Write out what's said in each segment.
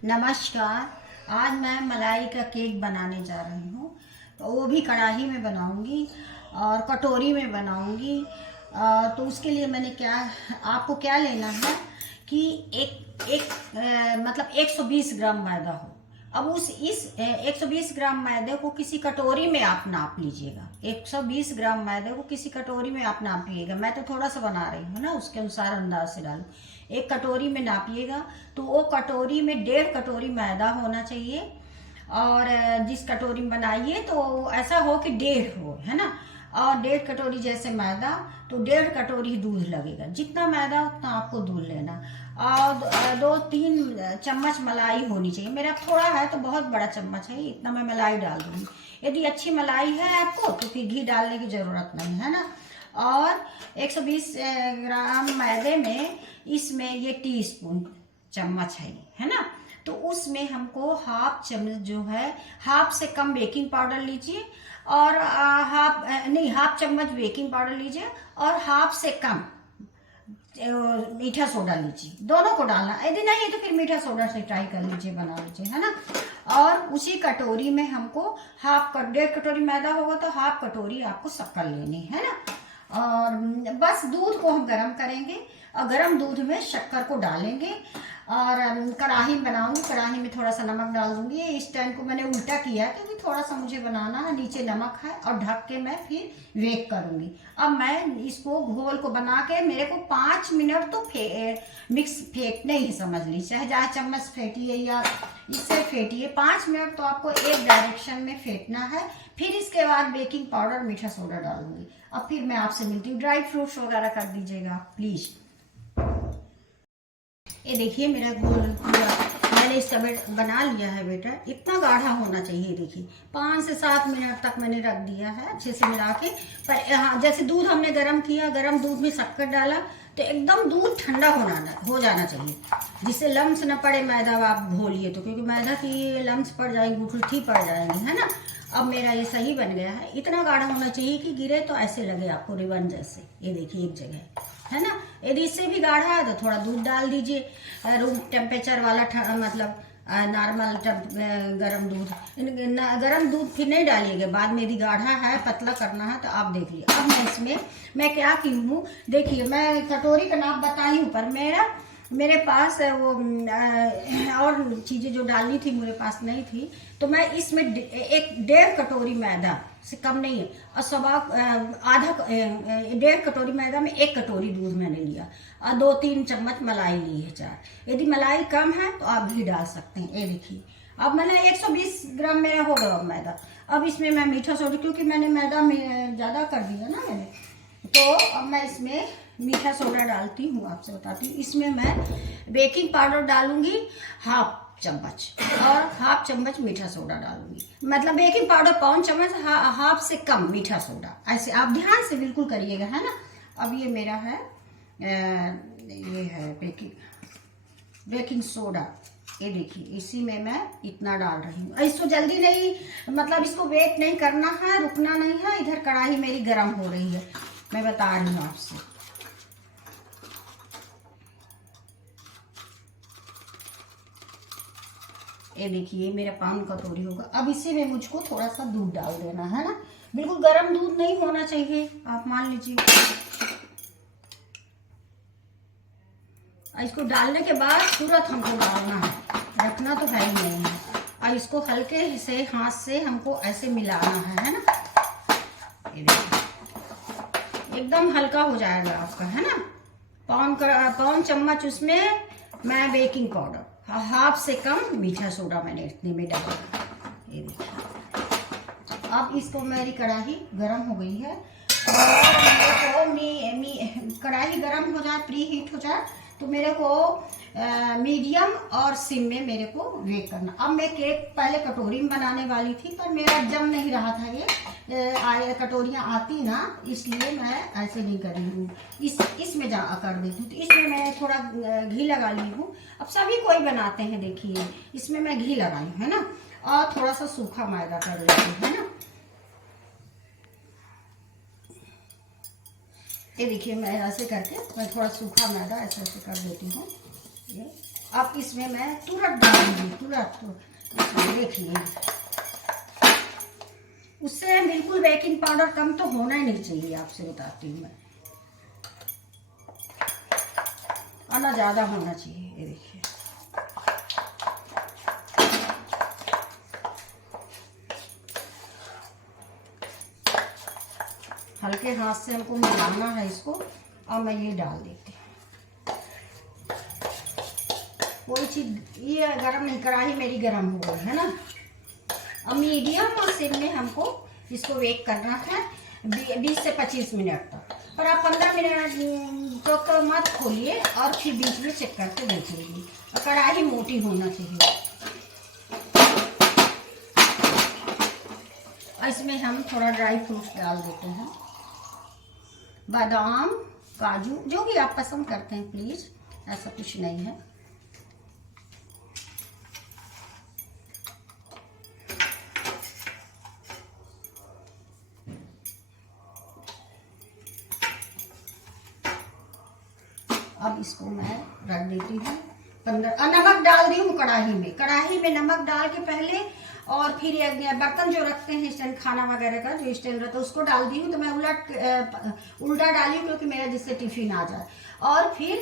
नमस्कार। आज मैं मलाई का केक बनाने जा रही हूँ। तो वो भी कढ़ाई में बनाऊंगी और कटोरी में बनाऊंगी। तो उसके लिए मैंने आपको क्या लेना है कि मतलब 120 ग्राम मैदा हो। अब इस 120 ग्राम मैदे को किसी कटोरी में आप नाप लीजिएगा। 120 ग्राम मैदे को किसी कटोरी में आप नापिएगा। मैं तो थोड़ा सा बना रही हूँ ना, उसके अनुसार अंदाज से डालूँ। एक कटोरी में नापिएगा तो वो कटोरी में 1.5 कटोरी मैदा होना चाहिए। और जिस कटोरी में बनाइए तो ऐसा हो कि 1.5 हो, है ना। और 1.5 कटोरी जैसे मैदा तो 1.5 कटोरी दूध लगेगा। जितना मैदा उतना आपको दूध लेना। और 2-3 चम्मच मलाई होनी चाहिए। मेरा थोड़ा है तो बहुत बड़ा चम्मच है, इतना मैं मलाई डाल दूंगी। यदि अच्छी मलाई है आपको तो फिर घी डालने की जरूरत नहीं है ना। और 120 ग्राम मैदे में इसमें ये टीस्पून चम्मच है ना। तो उसमें हमको हाफ चम्मच जो है, हाफ से कम बेकिंग पाउडर लीजिए। और हाफ चम्मच बेकिंग पाउडर लीजिए और हाफ से कम मीठा सोडा लीजिए। दोनों को डालना, यदि नहीं है तो फिर मीठा सोडा से ट्राई कर लीजिए, बना लीजिए, है ना। और उसी कटोरी में हमको 1.5 कटोरी मैदा होगा तो हाफ कटोरी आपको शक्कर लेनी है ना। और बस दूध को हम गर्म करेंगे और गर्म दूध में शक्कर को डालेंगे। और कढ़ाई में बनाऊंगी, कढ़ाई में थोड़ा सा नमक डाल दूंगी। इस टाइम को मैंने उल्टा किया है क्योंकि थोड़ा सा मुझे बनाना है। नीचे नमक है और ढक के मैं फिर वेक करूंगी। अब मैं इसको घोल को बना के मेरे को 5 मिनट तो मिक्स फेंटने ही समझ ली, चाहे चम्मच फेंटिए या इससे फेंटिए। 5 मिनट तो आपको एक डायरेक्शन में फेंटना है। फिर इसके बाद बेकिंग पाउडर मीठा सोडा डालूंगी। अब फिर मैं आपसे मिलती हूँ। ड्राई फ्रूट्स वगैरह कर दीजिएगा प्लीज। ये देखिए मेरा घोल पूरा मैंने इस समय बना लिया है बेटा। इतना गाढ़ा होना चाहिए। देखिए 5 से 7 मिनट तक मैंने रख दिया है अच्छे से मिला के। पर हाँ, जैसे दूध हमने गर्म किया, गर्म दूध में शक्कर डाला तो एकदम दूध ठंडा हो जाना चाहिए, जिससे लम्स न पड़े मैदा आप घोलिए तो, क्योंकि मैदा की लम्स पड़ जाएंगी, गुठली पड़ जाएंगी, है ना। अब मेरा ये सही बन गया है। इतना गाढ़ा होना चाहिए कि गिरे तो ऐसे लगे आपको रिबन जैसे। ये देखिए एक जगह, है ना। यदि इससे भी गाढ़ा है तो थोड़ा दूध डाल दीजिए। रूम टेम्परेचर वाला मतलब नॉर्मल गरम दूध। गरम दूध फिर नहीं डालिएगा बाद में। यदि गाढ़ा है, पतला करना है तो आप देख लीजिए। अब मैं इसमें मैं क्या की हूँ, देखिए मैं कटोरी का नाप बताई हूँ, पर मेरे पास वो और चीज़ें जो डालनी थी मेरे पास नहीं थी। तो मैं इसमें 1.5 कटोरी मैदा से कम नहीं है और 1.5 कटोरी मैदा में 1 कटोरी दूध मैंने लिया और 2-3 चम्मच मलाई ली है, 4। यदि मलाई कम है तो आप भी डाल सकते हैं। ये देखिए अब मैंने 120 ग्राम मेरा हो गया मैदा। अब इसमें मैं मीठा सोडा, क्योंकि मैंने मैदा में ज़्यादा कर दिया ना मैंने, तो अब मैं इसमें मीठा सोडा डालती हूँ। आपसे बताती हूँ, इसमें मैं बेकिंग पाउडर डालूंगी हाफ चम्मच और हाफ चम्मच मीठा सोडा डालूंगी। मतलब बेकिंग पाउडर 1 चम्मच, हाफ से कम मीठा सोडा। ऐसे आप ध्यान से बिल्कुल करिएगा, है ना। अब ये मेरा है ये है बेकिंग सोडा। ये देखिए इसी में मैं इतना डाल रही हूँ। इसको जल्दी नहीं, मतलब इसको वेट नहीं करना है, रुकना नहीं है। इधर कढ़ाई मेरी गर्म हो रही है, मैं बता रही हूँ आपसे। ये देखिए मेरा 5 कटोरी होगा। अब इसी में मुझको थोड़ा सा दूध डाल देना है ना। बिल्कुल गर्म दूध नहीं होना चाहिए, आप मान लीजिए। इसको डालने के बाद तुरंत हमको डालना है, रखना तो है ही नहीं है। और इसको हल्के से हाथ से हमको ऐसे मिलाना है ना। ये देखिए एकदम हल्का हो जाएगा आपका, है ना। 1 चम्मच उसमें मैं बेकिंग पाउडर, हाफ से कम मीठा सोडा मैंने इतने में डाला। ये देखिए अब इसको, मेरी कढ़ाई गरम हो गई है और मेरे को कढ़ाई गरम हो जाए, प्री हीट हो जाए तो मेरे को मीडियम और सिम में मेरे को बेक करना। अब मैं केक पहले कटोरी में बनाने वाली थी, पर मेरा जम नहीं रहा था। ये कटोरियाँ आती ना, इसलिए मैं ऐसे नहीं कर रही हूँ। इसमें जा कर देती हूँ। तो इसमें मैं थोड़ा घी लगा ली हूँ। अब सभी कोई बनाते हैं, देखिए इसमें मैं घी लगाई हूँ, है ना। और थोड़ा सा सूखा मैदा कर लेती हूँ, है ना। ये देखिए मैं ऐसे करके मैं थोड़ा सूखा मैदा ऐसे ऐसे कर देती हूँ। ये अब इसमें मैं तुरंत डालूंगी, तुरंत देख लिए। उससे बिल्कुल बेकिंग पाउडर कम तो होना ही नहीं चाहिए, आपसे बताती हूँ मैं, और ना ज़्यादा होना चाहिए। ये देखिए हल्के हाथ से हमको मिलाना है इसको। और मैं ये डाल देती हूँ, कोई चीज़ ये गरम नहीं, कढ़ाई मेरी गरम हो गई है ना। अब मीडियम और सिम में हमको इसको बेक करना है 20 से 25 मिनट तक। पर आप 15 मिनट तो मत खोलिए, और फिर बीच में चेक करके देख लीजिए। और कढ़ाई मोटी होना चाहिए। और इसमें हम थोड़ा ड्राई फ्रूट्स डाल देते हैं, बादाम, काजू, जो भी आप पसंद करते हैं प्लीज़, ऐसा कुछ नहीं है। अब इसको मैं रख देती हूँ 15। नमक डाल दी हूँ कढ़ाई में, कढ़ाई में नमक डाल के पहले, और फिर बर्तन जो रखते हैं स्टैंड खाना वगैरह का जो स्टैंड रहता है उसको डाल दी हूँ। तो मैं उल्टा डाली हूँ क्योंकि मेरा जिससे टिफिन आ जाए। और फिर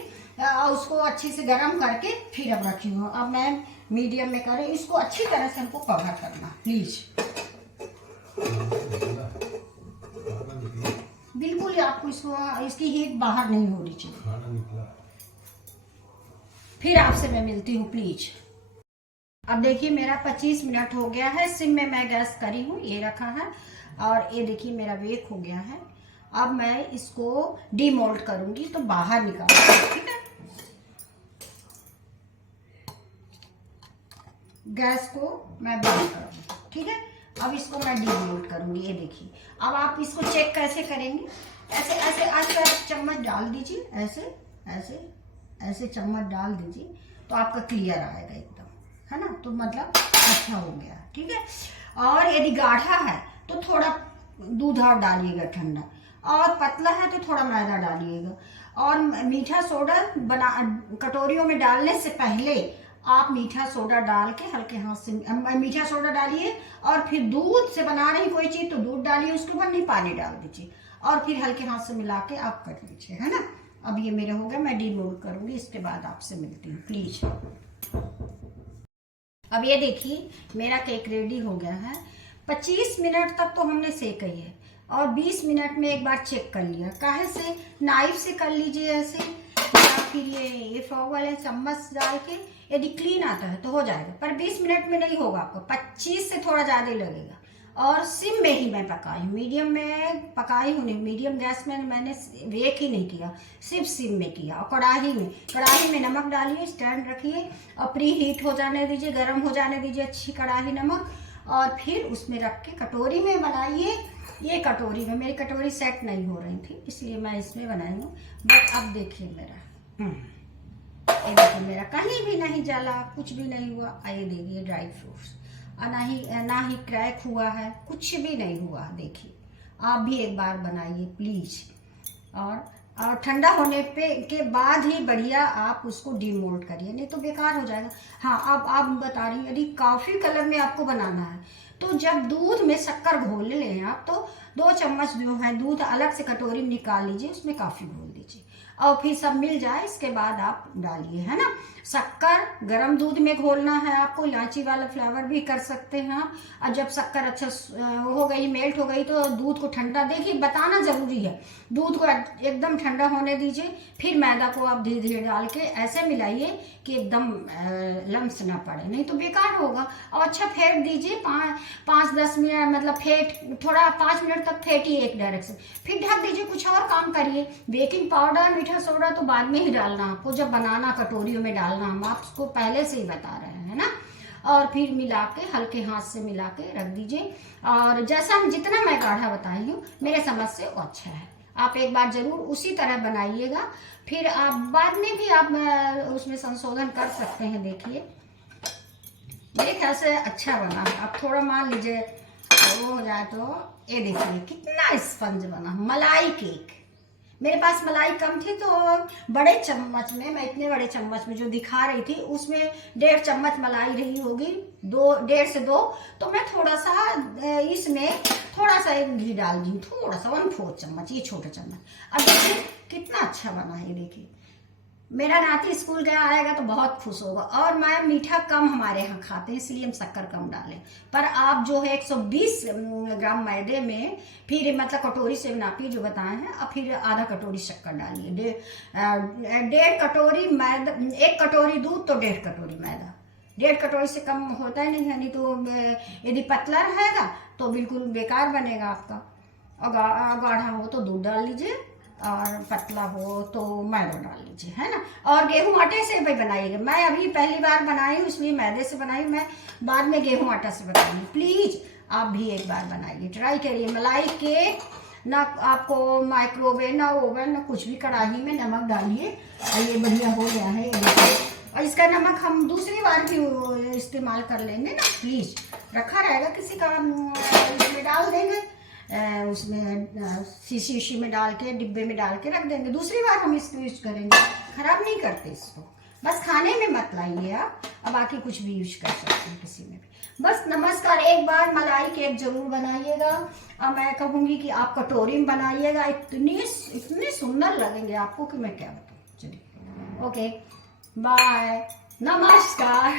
उसको अच्छे से गर्म करके फिर अब रखी हूँ। अब मैं मीडियम में करें, इसको अच्छी तरह से हमको कवर करना प्लीज। बिल्कुल आपको इसकी हीट बाहर नहीं होनी चाहिए। फिर आपसे मैं मिलती हूँ प्लीज। अब देखिए मेरा 25 मिनट हो गया है, सिम में मैं गैस करी हूँ, ये रखा है, और ये देखिए मेरा बेक हो गया है। अब मैं इसको डीमोल्ड करूंगी तो बाहर निकालूंगी, ठीक है। गैस को मैं बंद करूंगी, ठीक है। अब इसको मैं डीमोल्ड करूंगी, ये देखिए। अब आप इसको चेक कैसे करेंगे, ऐसे ऐसे ऐसे चम्मच डाल दीजिए, ऐसे ऐसे ऐसे चम्मच डाल दीजिए तो आपका क्लियर आएगा एकदम, है ना। तो मतलब अच्छा हो गया, ठीक है। और यदि गाढ़ा है तो थोड़ा दूध और डालिएगा ठंडा, और पतला है तो थोड़ा मैदा डालिएगा। और मीठा सोडा कटोरियों में डालने से पहले आप मीठा सोडा डाल के हल्के हाथ से मीठा सोडा डालिए, और फिर दूध से बना रही कोई चीज़ तो दूध डालिए, उसके ऊपर नहीं पानी डाल दीजिए, और फिर हल्के हाथ से मिला के आप कर लीजिए, है ना। अब ये मेरे हो गया, मैं डीमोल्ड करूंगी, इसके बाद आपसे मिलती हूँ प्लीज। अब ये देखिए मेरा केक रेडी हो गया है। 25 मिनट तक तो हमने सेका ही है, और 20 मिनट में एक बार चेक कर लिया। काहे से, नाइफ से कर लीजिए ऐसे, या फिर ये फॉग वाले चम्मच डाल के, यदि क्लीन आता है तो हो जाएगा। पर 20 मिनट में नहीं होगा आपको, 25 से थोड़ा ज़्यादा ही लगेगा। और सिम में ही मैं पकाई हूँ, मीडियम में पकाई हूँ नहीं, मीडियम गैस में मैंने बेक ही नहीं किया, सिर्फ सिम में किया। और कढ़ाई में नमक डालिए, स्टैंड रखिए और प्री हीट हो जाने दीजिए, गर्म हो जाने दीजिए अच्छी कढ़ाई नमक, और फिर उसमें रख के कटोरी में बनाइए। ये कटोरी में, मेरी कटोरी सेट नहीं हो रही थी इसलिए मैं इसमें बनाई हूँ। बट अब देखिए मेरा ये देखिए मेरा कहीं भी नहीं जला, कुछ भी नहीं हुआ। आइए देखिए ड्राई फ्रूट्स, ना ही क्रैक हुआ है, कुछ भी नहीं हुआ। देखिए आप भी एक बार बनाइए प्लीज, और ठंडा होने के बाद ही बढ़िया आप उसको डीमोल्ड करिए, नहीं तो बेकार हो जाएगा। हाँ, अब आप बता रही हैं यदि कॉफी कलर में आपको बनाना है तो जब दूध में शक्कर घोल लें आप, तो 2 चम्मच जो है दूध अलग से कटोरी में निकाल लीजिए, उसमें कॉफी घोल दीजिए, और फिर सब मिल जाए इसके बाद आप डालिए, है ना। शक्कर गर्म दूध में घोलना है आपको, इलायची वाला फ्लेवर भी कर सकते हैं आप। और जब शक्कर अच्छा हो गई, मेल्ट हो गई, तो दूध को ठंडा, देखिए बताना जरूरी है, दूध को एकदम ठंडा होने दीजिए। फिर मैदा को आप धीरे धीरे डाल के ऐसे मिलाइए कि एकदम लम्स ना पड़े, नहीं तो बेकार होगा। और अच्छा फेंट दीजिए 5-10 मिनट, मतलब थोड़ा 5 मिनट तक फेंटिए एक डायरेक्शन, फिर ढक दीजिए, कुछ और काम करिए। बेकिंग पाउडर मीठा सोडा तो बाद में ही डालना आपको, जब बनाना कटोरियों में डालना, हम आपको पहले से ही बता रहे हैं ना। और फिर मिला के हल्के हाथ से मिला के रख दीजिए। और जैसा जितना मैं गाढ़ा बताई हूँ मेरे समझ से वो अच्छा है, आप एक बार जरूर उसी तरह बनाइएगा। फिर आप बाद में भी आप उसमें संशोधन कर सकते हैं। देखिए मेरे ख्याल से अच्छा बना, आप थोड़ा मान लीजिए वो हो जाए तो। ये देखिए कितना स्पंज बना, मलाई केक, मेरे पास मलाई कम थी तो बड़े चम्मच में, मैं इतने बड़े चम्मच में जो दिखा रही थी उसमें 1.5 चम्मच मलाई रही होगी, 1.5 से 2। तो मैं थोड़ा सा इसमें थोड़ा सा एक घी डाल दी, थोड़ा सा 1/4 चम्मच, ये छोटा चम्मच। अब देखिए कितना अच्छा बना है। देखिए मेरा नाती स्कूल गया आएगा तो बहुत खुश होगा। और मैं मीठा कम हमारे यहाँ खाते हैं इसलिए हम शक्कर कम डालें। पर आप जो है 120 ग्राम मैदे में फिर मतलब कटोरी से नापी जो बताए हैं, अब फिर आधा कटोरी शक्कर डालिए, 1.5 कटोरी मैदा, 1 कटोरी दूध तो 1.5 कटोरी मैदा, 1.5 कटोरी से कम होता ही नहीं है। नहीं तो यदि पतला रहेगा तो बिल्कुल बेकार बनेगा आपका। और गाढ़ा हो तो दूध डाल लीजिए और पतला हो तो मैदा डाल लीजिए, है ना। और गेहूं आटे से भी बनाइएगा। मैं अभी पहली बार बनाई हूँ इसलिए मैदे से बनाई, मैं बाद में गेहूं आटा से बनाऊंगी। प्लीज आप भी एक बार बनाइए, ट्राई करिए। मलाई केक ना आपको माइक्रोवेव ना ओवन ना कुछ भी, कढ़ाई में नमक डालिए और ये बढ़िया हो गया है। और इसका नमक हम दूसरी बार भी इस्तेमाल कर लेंगे ना, प्लीज रखा रहेगा किसी का, इसमें डाल देंगे, उसमें शीशी में डाल के डिब्बे में डाल के रख देंगे। दूसरी बार हम इसको यूज करेंगे, खराब नहीं करते इसको। बस खाने में मत लाइए आप, अब बाकी कुछ भी यूज कर सकते हैं किसी में भी। बस नमस्कार, एक बार मलाई केक जरूर बनाइएगा। और मैं कहूँगी कि आप कटोरी में बनाइएगा, इतने सुंदर लगेंगे आपको कि मैं क्या बताऊँ। चलिए ओके बाय, नमस्कार।